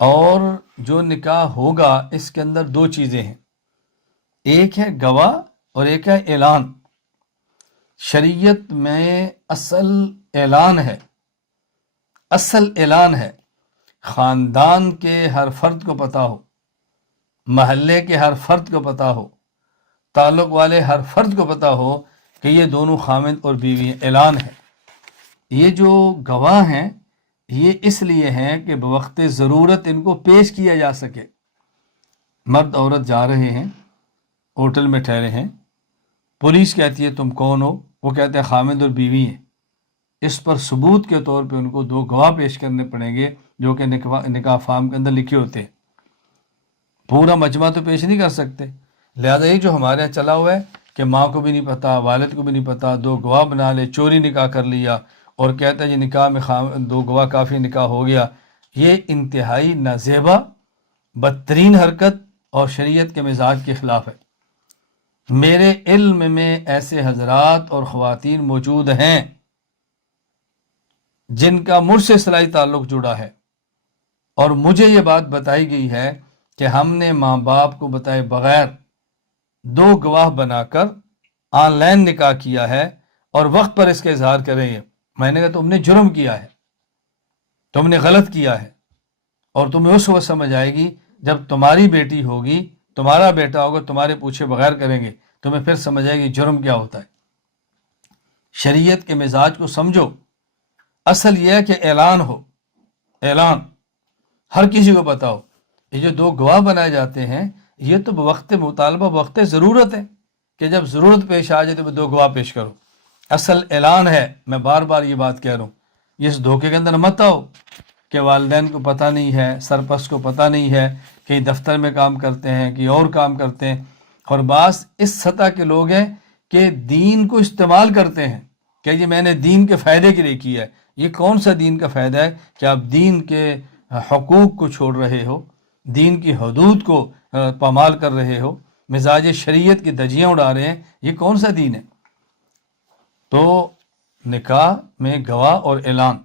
اور جو نکاح ہوگا اس کے اندر دو چیزیں ہیں، ایک ہے گواہ اور ایک ہے اعلان۔ شریعت میں اصل اعلان ہے، اصل اعلان ہے، خاندان کے ہر فرد کو پتہ ہو، محلے کے ہر فرد کو پتہ ہو، تعلق والے ہر فرد کو پتہ ہو کہ یہ دونوں خامند اور بیوی ہیں، اعلان ہے۔ یہ جو گواہ ہیں یہ اس لیے ہیں کہ بوقت ضرورت ان کو پیش کیا جا سکے۔ مرد عورت جا رہے ہیں، ہوٹل میں ٹھہرے ہیں، پولیس کہتی ہے تم کون ہو، وہ کہتے ہیں خامند اور بیوی ہیں، اس پر ثبوت کے طور پہ ان کو دو گواہ پیش کرنے پڑیں گے جو کہ نکاح فارم کے اندر لکھے ہوتے ہیں۔ پورا مجمع تو پیش نہیں کر سکتے، لہذا یہ جو ہمارے یہاں چلا ہوا ہے کہ ماں کو بھی نہیں پتا، والد کو بھی نہیں پتا، دو گواہ بنا لے، چوری نکاح کر لیا اور کہتا ہے یہ نکاح میں دو گواہ کافی، نکاح ہو گیا، یہ انتہائی نازیبا بدترین حرکت اور شریعت کے مزاج کے خلاف ہے۔ میرے علم میں ایسے حضرات اور خواتین موجود ہیں جن کا مجھ سے اصلاحی تعلق جڑا ہے، اور مجھے یہ بات بتائی گئی ہے کہ ہم نے ماں باپ کو بتائے بغیر دو گواہ بنا کر آن لائن نکاح کیا ہے اور وقت پر اس کا اظہار کریں گے۔ میں نے کہا تم نے جرم کیا ہے، تم نے غلط کیا ہے، اور تمہیں اس وقت سمجھ آئے گی جب تمہاری بیٹی ہوگی، تمہارا بیٹا ہوگا، تمہارے پوچھے بغیر کریں گے، تمہیں پھر سمجھ آئے گی جرم کیا ہوتا ہے۔ شریعت کے مزاج کو سمجھو۔ اصل یہ ہے کہ اعلان ہو، اعلان ہر کسی کو پتا ہو۔ یہ جو دو گواہ بنائے جاتے ہیں یہ تو بوقت مطالبہ، بوقت ضرورت ہے کہ جب ضرورت پیش آ جائے تو دو گواہ پیش کرو۔ اصل اعلان ہے، میں بار بار یہ بات کہہ رہا ہوں، اس دھوکے کے اندر مت آؤ کہ والدین کو پتہ نہیں ہے، سرپرست کو پتہ نہیں ہے، کہیں دفتر میں کام کرتے ہیں، کہیں اور کام کرتے ہیں، اور بعض اس سطح کے لوگ ہیں کہ دین کو استعمال کرتے ہیں کہ یہ میں نے دین کے فائدے کے لیے کیا ہے۔ یہ کون سا دین کا فائدہ ہے کہ آپ دین کے حقوق کو چھوڑ رہے ہو، دین کی حدود کو پامال کر رہے ہو، مزاج شریعت کی دھجیاں اڑا رہے ہیں؟ یہ کون سا دین ہے؟ تو نکاح میں گواہ اور اعلان